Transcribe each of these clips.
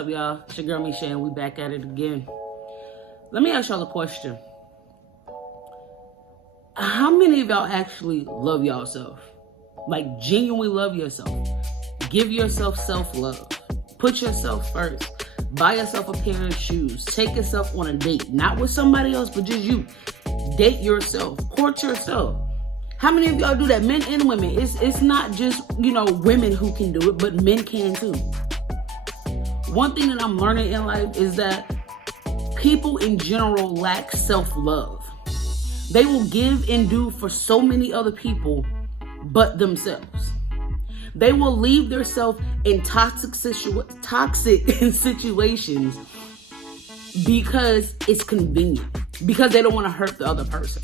up, y'all? It's your girl, Miche, and we back at it again. Let me ask y'all a question. How many of y'all actually love yourself? Like, genuinely love yourself? Give yourself self-love. Put yourself first. Buy yourself a pair of shoes. Take yourself on a date. Not with somebody else, but just you. Date yourself. Court yourself. How many of y'all do that? Men and women. It's not just, women who can do it, but men can too. One thing that I'm learning in life is that people in general lack self-love. They will give and do for so many other people but themselves. They will leave themselves in toxic situations because it's convenient, because they don't want to hurt the other person.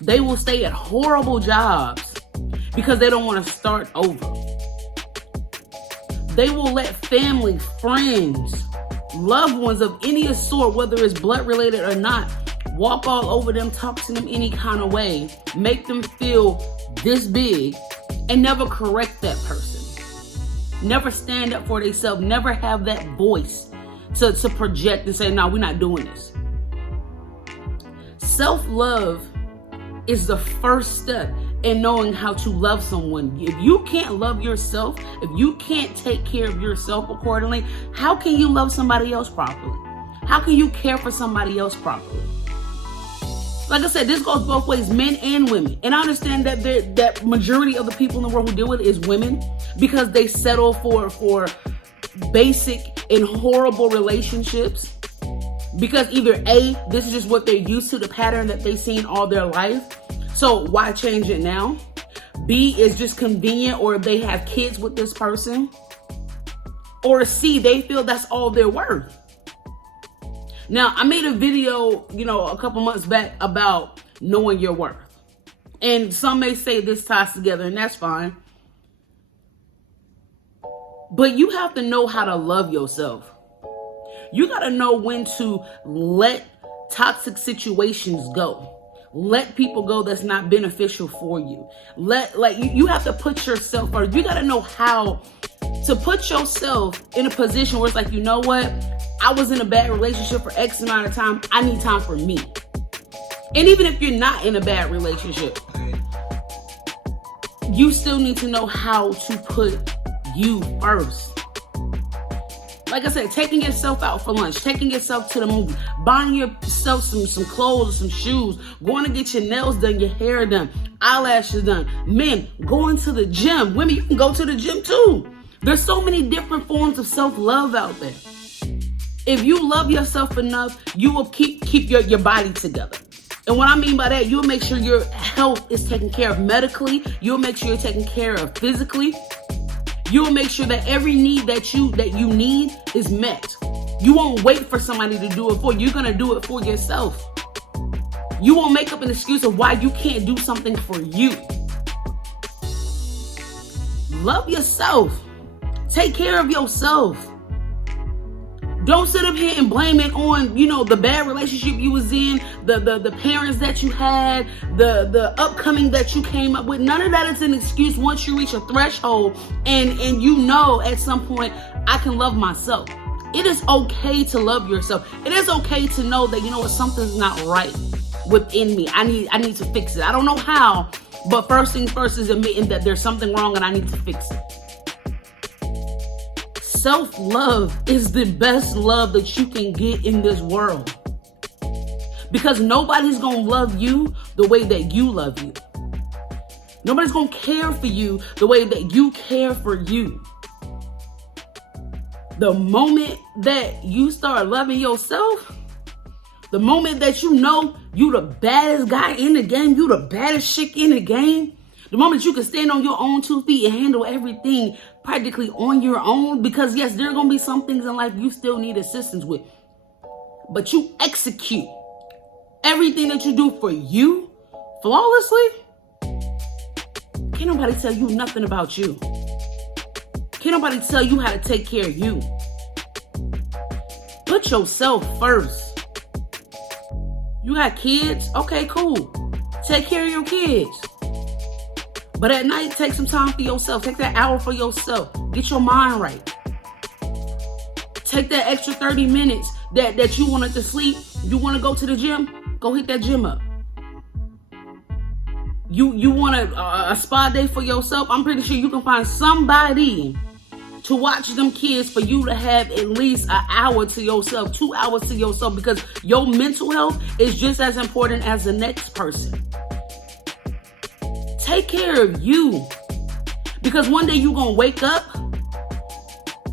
They will stay at horrible jobs because they don't want to start over. They will let family, friends, loved ones of any sort, whether it's blood related or not, walk all over them, talk to them any kind of way, make them feel this big, and never correct that person. Never stand up for themselves, never have that voice to project and say, no, we're not doing this. Self-love is the first step in knowing how to love someone. If you can't love yourself, if you can't take care of yourself accordingly, how can you love somebody else properly? How can you care for somebody else properly? Like I said, this goes both ways, men and women. And I understand that majority of the people in the world who deal with it is women because they settle for basic and horrible relationships. Because either A, this is just what they're used to, the pattern that they've seen all their life. So why change it now? B, is just convenient, or they have kids with this person. Or C, they feel that's all they're worth. Now, I made a video, a couple months back about knowing your worth. And some may say this ties together, and that's fine. But you have to know how to love yourself. You got to know when to let toxic situations go. Let people go that's not beneficial for you. You have to put yourself first. You got to know how to put yourself in a position where it's like, you know what? I was in a bad relationship for X amount of time. I need time for me. And even if you're not in a bad relationship, you still need to know how to put you first. Like I said, taking yourself out for lunch, taking yourself to the movie, buying yourself some clothes, some shoes, going to get your nails done, your hair done, eyelashes done. Men, going to the gym. Women, you can go to the gym too. There's so many different forms of self-love out there. If you love yourself enough, you will keep your body together. And what I mean by that, you'll make sure your health is taken care of medically. You'll make sure you're taken care of physically. You'll make sure that every need that you need is met. You won't wait for somebody to do it for you. You're going to do it for yourself. You won't make up an excuse of why you can't do something for you. Love yourself. Take care of yourself. Don't sit up here and blame it on, the bad relationship you was in, the parents that you had, the upcoming that you came up with. None of that is an excuse once you reach a threshold and at some point, I can love myself. It is okay to love yourself. It is okay to know that, something's not right within me. I need to fix it. I don't know how, but first things first is admitting that there's something wrong and I need to fix it. Self-love is the best love that you can get in this world. Because nobody's going to love you the way that you love you. Nobody's going to care for you the way that you care for you. The moment that you start loving yourself, the moment that you the baddest guy in the game, you the baddest chick in the game, the moment you can stand on your own 2 feet and handle everything practically on your own, because yes, there are going to be some things in life you still need assistance with, but you execute everything that you do for you flawlessly. Can't nobody tell you nothing about you. Can't nobody tell you how to take care of you. Put yourself first. You got kids? Okay, cool. Take care of your kids. But at night, take some time for yourself. Take that hour for yourself. Get your mind right. Take that extra 30 minutes that you wanted to sleep. You want to go to the gym? Go hit that gym up. You want a spa day for yourself? I'm pretty sure you can find somebody to watch them kids for you to have at least an hour to yourself, 2 hours to yourself, because your mental health is just as important as the next person. Take care of you, because one day you're going to wake up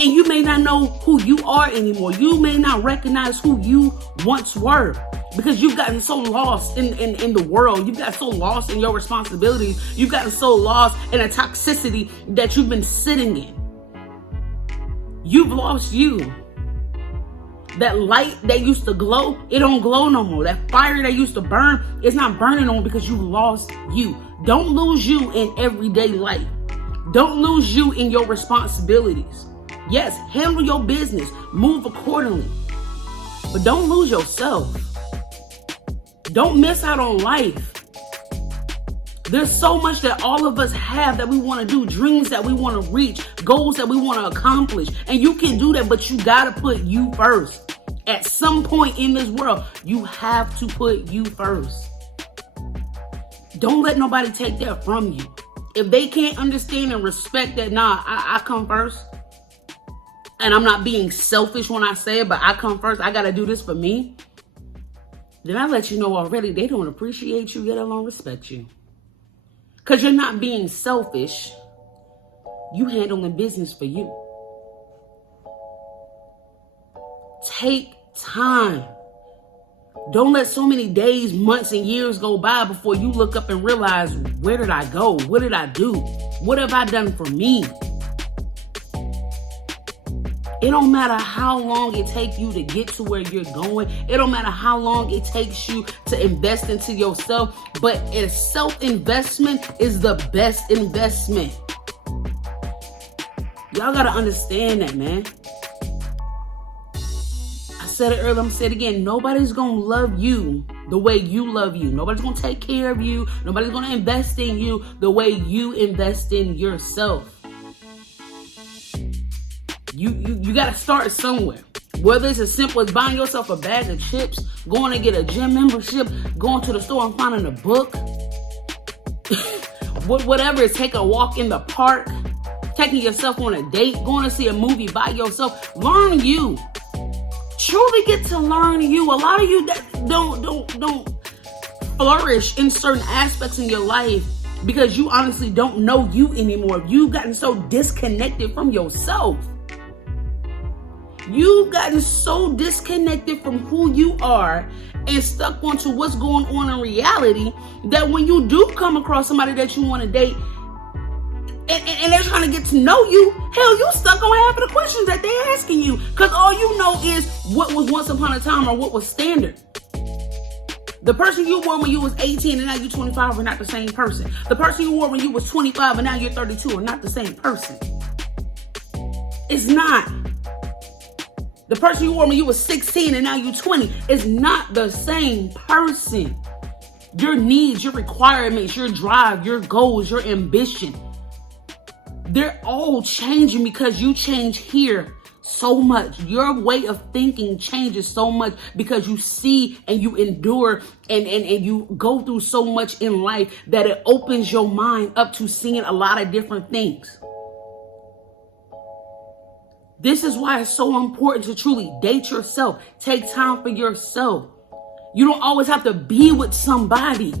and you may not know who you are anymore. You may not recognize who you once were, because you've gotten so lost in the world. You've got so lost in your responsibilities. You've gotten so lost in a toxicity that you've been sitting in. You've lost you. That light that used to glow, it don't glow no more. That fire that used to burn, it's not burning no more, because you lost you. Don't lose you in everyday life. Don't lose you in your responsibilities. Yes, handle your business. Move accordingly. But don't lose yourself. Don't miss out on life. There's so much that all of us have that we want to do, dreams that we want to reach, goals that we want to accomplish. And you can do that, but you got to put you first. At some point in this world, you have to put you first. Don't let nobody take that from you. If they can't understand and respect that, I come first. And I'm not being selfish when I say it, but I come first. I got to do this for me. Then I let you know already, they don't appreciate you, let alone respect you. Because you're not being selfish. You handling business for you. Take time. Don't let so many days, months, and years go by before you look up and realize, where did I go? What did I do? What have I done for me? It don't matter how long it takes you to get to where you're going. It don't matter how long it takes you to invest into yourself. But a self-investment is the best investment. Y'all got to understand that, man. I said it earlier, I'm going to say it again. Nobody's going to love you the way you love you. Nobody's going to take care of you. Nobody's going to invest in you the way you invest in yourself. You got to start somewhere. Whether it's as simple as buying yourself a bag of chips, going to get a gym membership, going to the store and finding a book, whatever it is, take a walk in the park, taking yourself on a date, going to see a movie by yourself. Learn you. Truly get to learn you. A lot of you that don't flourish in certain aspects in your life because you honestly don't know you anymore. You've gotten so disconnected from yourself. You've gotten so disconnected from who you are and stuck onto what's going on in reality that when you do come across somebody that you want to date and they're trying to get to know you, hell, you stuck on half of the questions that they're asking you because all you know is what was once upon a time or what was standard. The person you were when you was 18 and now you're 25 are not the same person. The person you were when you was 25 and now you're 32 are not the same person. It's not. The person you were when you was 16 and now you're 20 is not the same person. Your needs, your requirements, your drive, your goals, your ambition, they're all changing because you change here so much. Your way of thinking changes so much because you see and you endure and you go through so much in life that it opens your mind up to seeing a lot of different things. This is why it's so important to truly date yourself. Take time for yourself. You don't always have to be with somebody.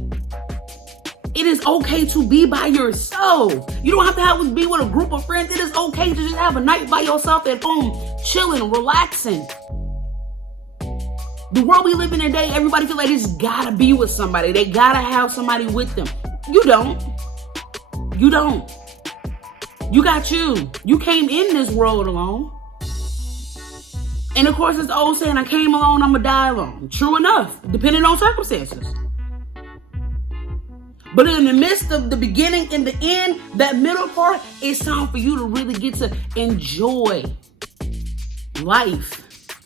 It is okay to be by yourself. You don't have to be with a group of friends. It is okay to just have a night by yourself at home, chilling, relaxing. The world we live in today, everybody feel like they just gotta be with somebody. They gotta have somebody with them. You don't. You don't. You got you. You came in this world alone. And of course, it's the old saying, I came alone, I'm gonna die alone. True enough, depending on circumstances. But in the midst of the beginning and the end, that middle part, it's time for you to really get to enjoy life.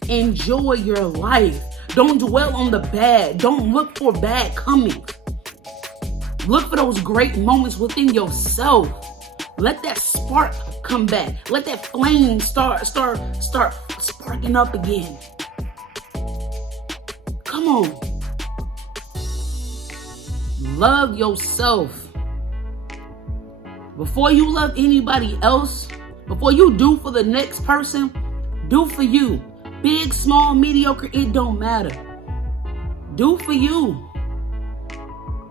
Enjoy your life. Don't dwell on the bad. Don't look for bad coming. Look for those great moments within yourself. Let that spark come back. Let that flame start sparking up again. Come on. Love yourself. Before you love anybody else, before you do for the next person, do for you. Big, small, mediocre, it don't matter. Do for you.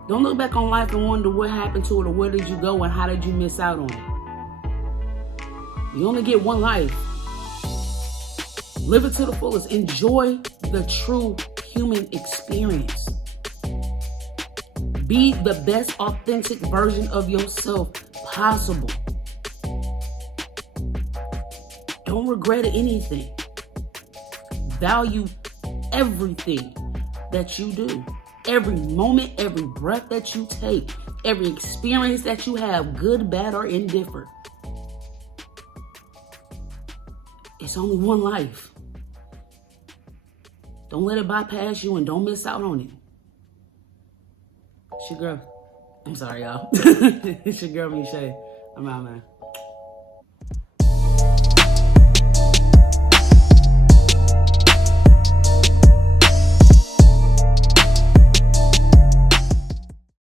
Don't look back on life and wonder what happened to it or where did you go and how did you miss out on it. You only get one life. Live it to the fullest. Enjoy the true human experience. Be the best authentic version of yourself possible. Don't regret anything. Value everything that you do. Every moment, every breath that you take, every experience that you have, good, bad, or indifferent. It's only one life. Don't let it bypass you and don't miss out on it. It's your girl. I'm sorry, y'all. It's your girl, Miche. I'm out, man.